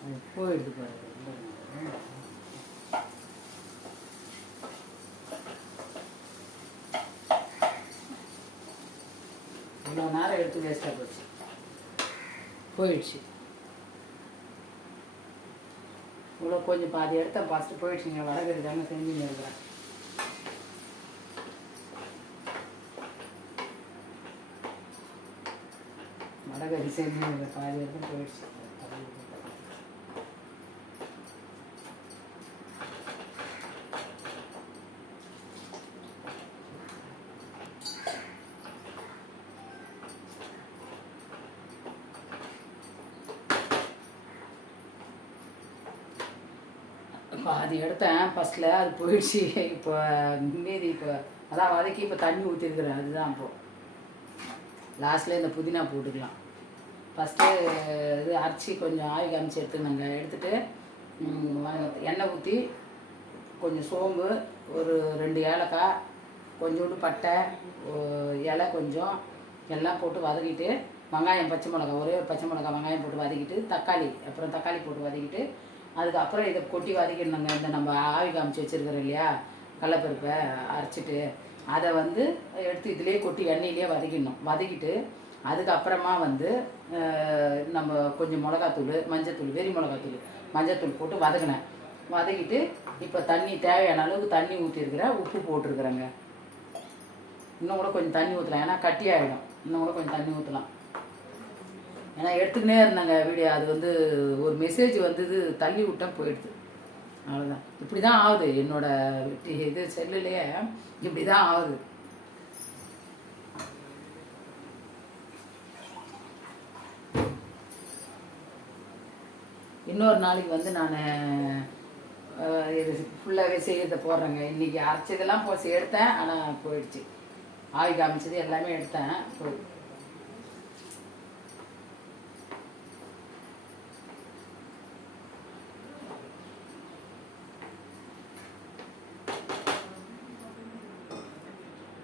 அது போயிடுது பாரு. இவ்வளோ நேரம் எடுத்து வேஸ்ட்டாக போச்சு, போயிடுச்சு. இவ்வளோ கொஞ்சம் பாதி எடுத்தேன், ஃபஸ்ட்டு போயிடுச்சுங்க. வடகறி தாங்க செஞ்சுன்னு இருக்கிறேன். வடகறி செஞ்சு பாதி எடுத்து போயிடுச்சு. பாதி எடுத்தேன் ஃபஸ்ட்டில், அது போயிடுச்சு. இப்போ மீதி இப்போ அதான் வதக்கி இப்போ தண்ணி ஊற்றிருக்கிறேன். அதுதான் இப்போது லாஸ்ட்டில் இந்த புதினா போட்டுக்கலாம். ஃபஸ்ட்டு இது அரைச்சி கொஞ்சம் ஆவி காமிச்சு எடுத்துக்கணுங்க. எடுத்துகிட்டு எண்ணெய் ஊற்றி கொஞ்சம் சோம்பு, ஒரு 2 ஏலக்காய், கொஞ்சோண்டு பட்டை, இலை கொஞ்சம் எல்லாம் போட்டு வதக்கிட்டு, வெங்காயம், பச்சை மிளகா, ஒரே ஒரு பச்சை மிளகா வெங்காயம் போட்டு வதக்கிட்டு, தக்காளி போட்டு வதக்கிட்டு, அதுக்கப்புறம் இதை கொட்டி வதக்கிடணுங்க. இந்த நம்ம ஆவி காமிச்சு வச்சுருக்கிறோம் இல்லையா கடலப்பருப்பை அரைச்சிட்டு, அதை வந்து எடுத்து இதிலே கொட்டி எண்ணெயிலே வதக்கிடணும். வதக்கிட்டு அதுக்கப்புறமா வந்து நம்ம கொஞ்சம் மிளகாத்தூள், மஞ்சத்தூள், வெறி மிளகாத்தூள், மஞ்சத்தூள் போட்டு வதக்கினேன். வதக்கிட்டு இப்போ தண்ணி தேவையான அளவுக்கு தண்ணி ஊற்றிருக்கிறேன். உப்பு போட்டிருக்குறேங்க. இன்னும் கூட கொஞ்சம் தண்ணி ஊற்றலாம், ஏன்னா கட்டி ஆகிடும். இன்னும் கூட கொஞ்சம் தண்ணி ஊற்றலாம். ஏன்னா எடுத்துக்கினே இருந்தாங்க வீடியோ. அது வந்து ஒரு மெசேஜ் வந்தது, தள்ளி விட்டால் போயிடுது. அவ்வளோதான். இப்படி தான் ஆகுது என்னோடய இது செல்லுலேயே, இப்படி தான் ஆகுது. இன்னொரு நாளைக்கு வந்து நான் இது ஃபுல்லாகவே செய்யறதை போடுறேங்க. இன்றைக்கி அரைச்சதெல்லாம் எடுத்தேன், ஆனால் போயிடுச்சு. ஆவி காமிச்சது எல்லாமே எடுத்தேன், போய்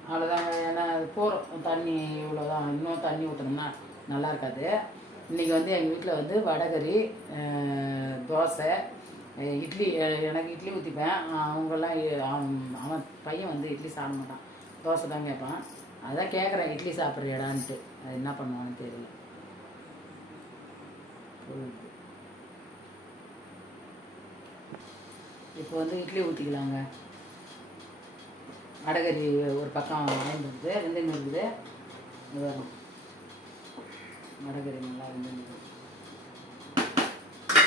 அவ்வளோதாங்க. ஏன்னா அது போகிறோம் தண்ணி, இவ்வளோதான். இன்னும் தண்ணி ஊற்றணும்னா நல்லா இருக்காது. இன்றைக்கி வந்து எங்கள் வீட்டில் வந்து வடகறி, தோசை, இட்லி. எனக்கு இட்லி ஊற்றிப்பேன். அவங்கெல்லாம் அவன் பையன் வந்து இட்லி சாப்பிட மாட்டான், தோசை தான் கேட்பான். அதான் கேட்குறேன், இட்லி சாப்பிட்றியடான்ட்டு. அது என்ன பண்ணுவான்னு தெரியல. இப்போ வந்து இட்லி ஊற்றிக்கலாங்க. வடகறி ஒரு பக்கம் வாங்கிட்டு வெந்தயம் இருக்குது. வரும் வடகறி நல்லா வெந்தயம்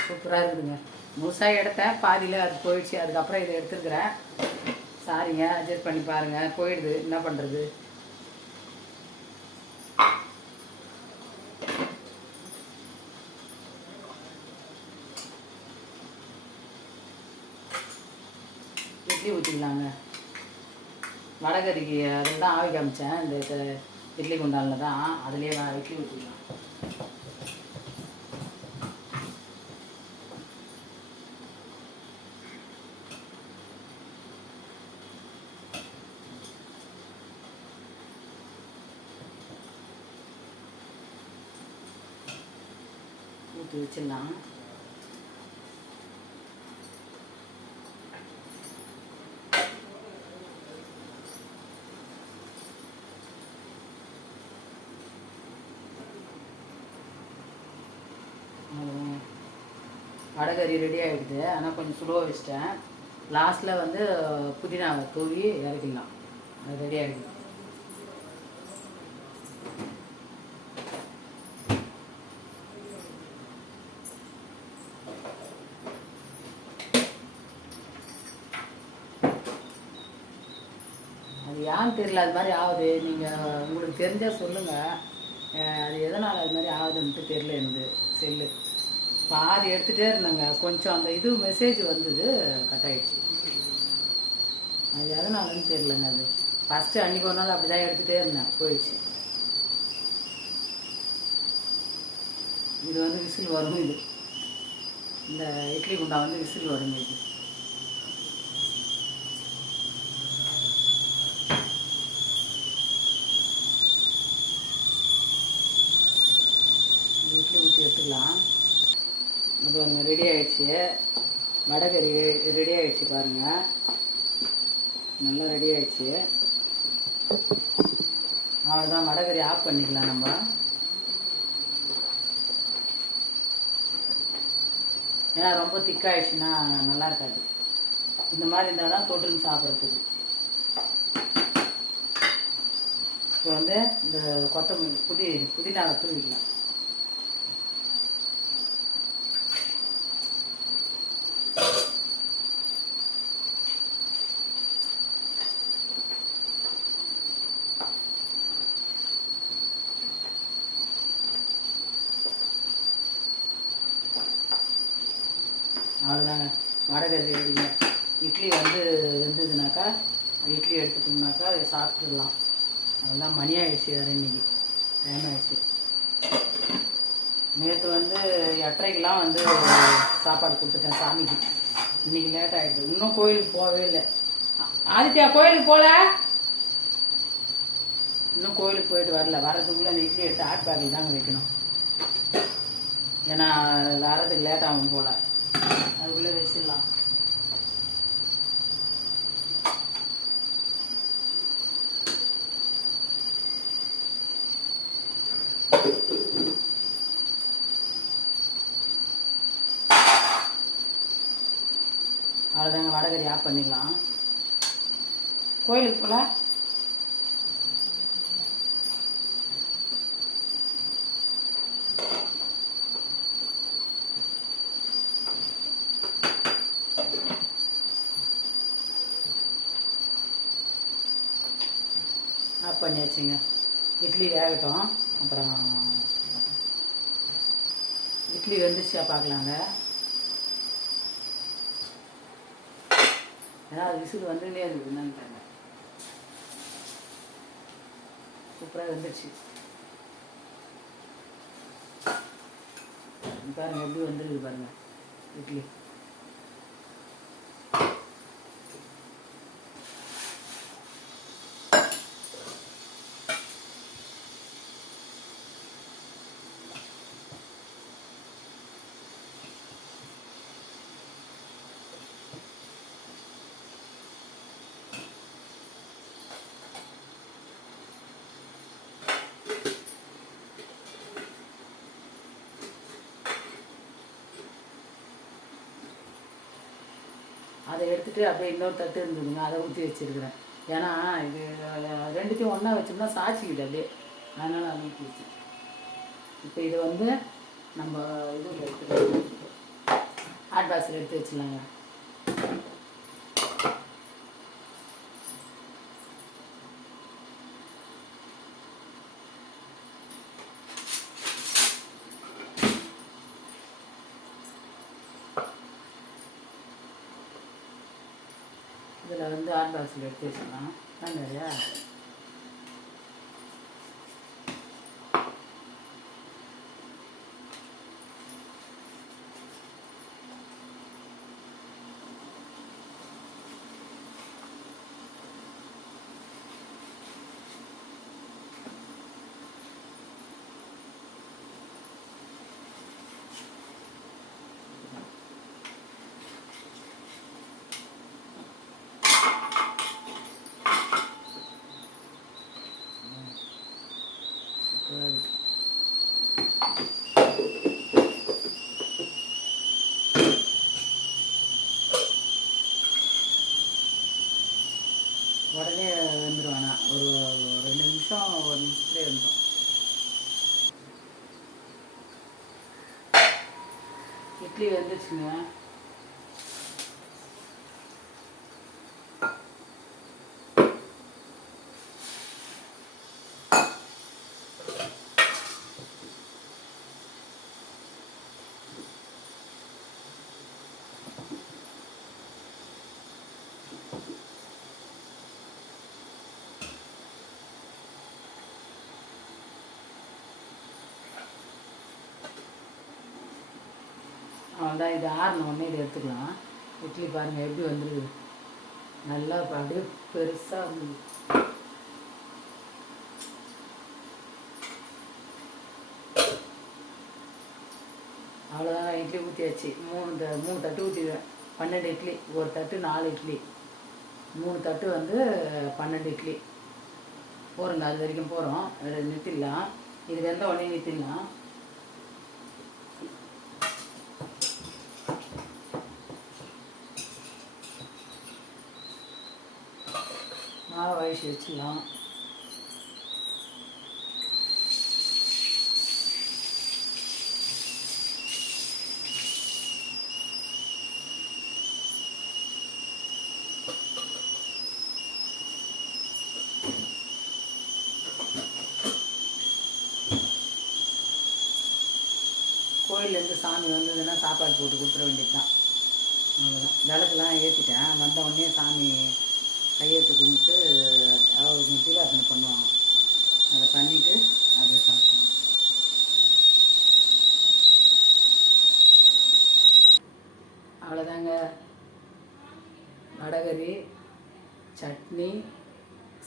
சூப்பராக இருக்குதுங்க. முழுசாக எடுத்தேன், பாதியில் அது போயிடுச்சு. அதுக்கப்புறம் இதை எடுத்துருக்குறேன். சாரிங்க, அட்ஜஸ்ட் பண்ணி பாருங்கள். போயிடுது, என்ன பண்ணுறது. இட்லி ஊற்றிக்கலாங்க. வடகறிக்கு அதில் தான் ஆவி காமிச்சேன், இந்த இட்லி குண்டானில் தான். அதுலேயே இட்லி ஊற்றிக்கலாம். ஊற்றி வச்சிடலாம். வடகறி ரெடி ஆகிடுது, ஆனால் கொஞ்சம் சுடுவ வச்சிட்டேன். லாஸ்ட்டில் வந்து புதினாவை தூவி இறக்கிடலாம். அது ரெடி ஆகிடுது. அது ஏன்னு தெரியல, அது மாதிரி ஆகுது. நீங்கள் உங்களுக்கு தெரிஞ்சால் சொல்லுங்கள். அது எதனால் அது மாதிரி ஆகுதுன்ட்டு தெரியல. எனக்கு செல்லு பாதி எடுத்துகிட்டே இருந்தேங்க. கொஞ்சம் அந்த இது மெசேஜ் வந்தது, கட் ஆகிடுச்சு. அது எதனாலன்னு தெரியலங்க. அது ஃபஸ்ட்டு அன்றைக்கி ஒரு நாள் அப்படி தான் எடுத்துகிட்டே இருந்தேன், போயிடுச்சு. இது வந்து விசில் வரும். இது இந்த இட்லி குண்டா வந்து விசில் வருங்க. இது இட்லி ஊற்றி எடுத்துக்கலாம். அது ஒன்று ரெடி ஆகிடுச்சி. வடைகறி ரெடி ஆகிடுச்சி பாருங்கள், நல்லா ரெடி ஆகிடுச்சி. அவ்வளோதான், வடைகறி ஆஃப் பண்ணிக்கலாம் நம்ம. ஏன்னா ரொம்ப திக்காகிடுச்சுன்னா நல்லா இருக்காது. இந்த மாதிரி இருந்தால் தான் தொட்டுன்னு சாப்பிட்றதுக்கு. இப்போ வந்து இந்த கொத்தமல்லி புதினாவை தூவிக்கலாம். அவ்வளோதாங்க, வடைகறி ரெடிங்க. இட்லி வந்து வெந்ததுனாக்கா இட்லி எடுத்துட்டோம்னாக்கா அதை சாப்பிட்டுடலாம். அதெல்லாம் மணி ஆகிடுச்சி, வேறு இன்றைக்கி டைம் ஆகிடுச்சி. நேற்று வந்து 8:30க்கெலாம் வந்து சாப்பாடு கொடுத்துட்டேன் சாமிக்கு. இன்றைக்கி லேட் ஆகிடுது, இன்னும் கோயிலுக்கு போகவே இல்லை. ஆதித்யா கோயிலுக்கு போகல, இன்னும் கோயிலுக்கு போயிட்டு வரல. வரதுக்குள்ளே அந்த இட்லி எடுத்து ஹாட் பேக்கில் தாங்க வைக்கணும். ஏன்னா வரதுக்கு லேட் ஆகும் போல், அதுக்குள்ளே வச்சிடலாம். அவ்வளோதாங்க, வடைகறி ஆஃப் பண்ணிடலாம். கோயிலுக்கு போல ஆஃப் பண்ணியாச்சுங்க. இட்லி வேகட்டும், அப்புறம் இட்லி வெந்துச்சா பார்க்கலாங்க. ஏன்னா அது விசில் வந்துன்னே இருக்குது, என்னன்னு பாருங்க. சூப்பராக வெந்துடுச்சு பாருங்கள், எப்படி வந்துருக்கு பாருங்கள் இட்லி. அதை எடுத்துகிட்டு அப்படியே இன்னொரு தட்டு இருந்ததுங்க, அதை ஊற்றி வச்சுருக்கிறேன். ஏன்னா இது ரெண்டுத்தையும் ஒன்றா வச்சோம்னா சாய்ச்சிக்கிது அப்படியே, அதனால் அதை ஊற்றி வச்சேன். இப்போ இதை வந்து நம்ம இதில் எடுத்து ஹாட் பாக்ஸில் எடுத்து வச்சிடலாங்க. இதில் வந்து ஹாட் பாக்ஸில் எடுத்து வச்சிடலாம். நிறையா உடனே வெந்துடுவானா, ஒரு 2 நிமிஷம், 1 நிமிஷத்துலேயே வெந்துடும். இட்லி வெந்துச்சுங்க. அவ்வளோதான், இது ஆறின உடனே இதை எடுத்துக்கலாம். இட்லி பாருங்கள் எப்படி வந்துருக்கு, நல்லா அப்படியே பெருசாக வந்து. அவ்வளோதான். இட்லி ஊற்றியாச்சு. 3 தட்டு ஊற்றிடுவேன். 12 இட்லி. ஒரு தட்டு 4 இட்லி, 3 தட்டு வந்து 12 இட்லி போகிறோங்க. அது வரைக்கும் போகிறோம். நிறுத்திடலாம். இது வெந்த உடனே நிறுத்திடலாம். மாவை வயசு வச்சிடலாம். கோயிலேருந்து சாமி வந்ததுன்னா சாப்பாடு போட்டு கொடுத்துட வேண்டியது தான். அவ்வளோதான். விளக்கெல்லாம் ஏற்றிட்டேன். வந்த உடனே சாமி கையெழுத்து கும்பிட்டு அவங்க தீபார்த்தனை பண்ணுவாங்க. அதை பண்ணிவிட்டு அதை சாப்பிடுவாங்க. அவ்வளோதாங்க. வடகறி சட்னி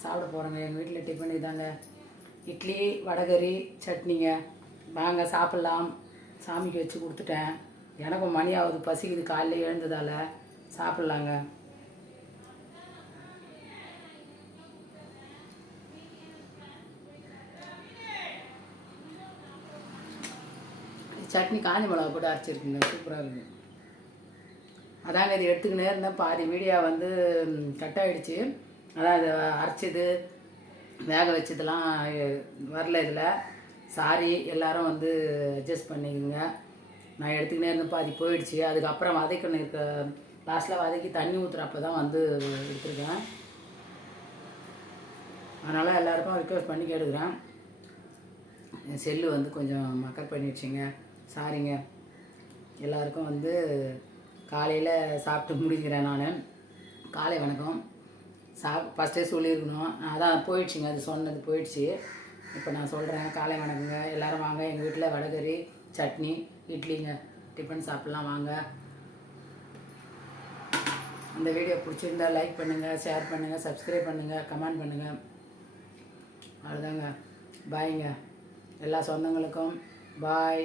சாப்பிட போகிறோங்க. எங்கள் வீட்டில் டிஃபன் இதாங்க. இட்லி வடகறி சட்னிங்க. வாங்க சாப்பிட்லாம். சாமிக்கு வச்சு கொடுத்துட்டேன். எனக்கும் மணி ஆகுது, பசிக்குது. காலையில் எழுந்ததால் சாப்பிட்லாங்க. சட்னி காஞ்ச மிளகா போட்டு அரைச்சிருக்குங்க. சூப்பராக இருக்குது. அதாங்க இது எடுத்துக்கினே இருந்தேன். பாதி வீடியோ வந்து கட் ஆகிடுச்சு. அதான் இதை அரைச்சது வேக வச்சதெல்லாம் வரல இதில். சாரி, எல்லோரும் வந்து அட்ஜஸ்ட் பண்ணிக்கோங்க. நான் எடுத்துக்கினே இருந்தேன், பாதி போயிடுச்சு. அதுக்கப்புறம் வதக்கணும். இருக்க லாஸ்ட்டில் வதக்கி தண்ணி ஊற்றுறப்ப தான் வந்து எடுத்துருக்கேன். அதனால் எல்லாேருக்கும் ரிக்வெஸ்ட் பண்ணி கேட்டுக்கிறேன். என் செல்லு வந்து கொஞ்சம் மக்கர் பண்ணிடுச்சிங்க. சாரிங்க. எல்லாருக்கும் வந்து காலையில் சாப்பிட்டு முடிக்கிறேன். நான் காலை வணக்கம் ஃபஸ்ட்டே சொல்லியிருக்கணும். அதான் போயிடுச்சுங்க. அது சொன்னது போயிடுச்சு. இப்போ நான் சொல்கிறேன். காலை வணக்கங்க. எல்லோரும் வாங்க. எங்கள் வீட்டில் வடகறி சட்னி இட்லிங்க. டிஃபன் சாப்பிட்லாம் வாங்க. அந்த வீடியோ பிடிச்சிருந்தால் லைக் பண்ணுங்கள், ஷேர் பண்ணுங்கள், சப்ஸ்கிரைப் பண்ணுங்கள், கமெண்ட் பண்ணுங்கள். அவ்வளோதாங்க. பாய்ங்க. எல்லா சொந்தங்களுக்கும் பாய்.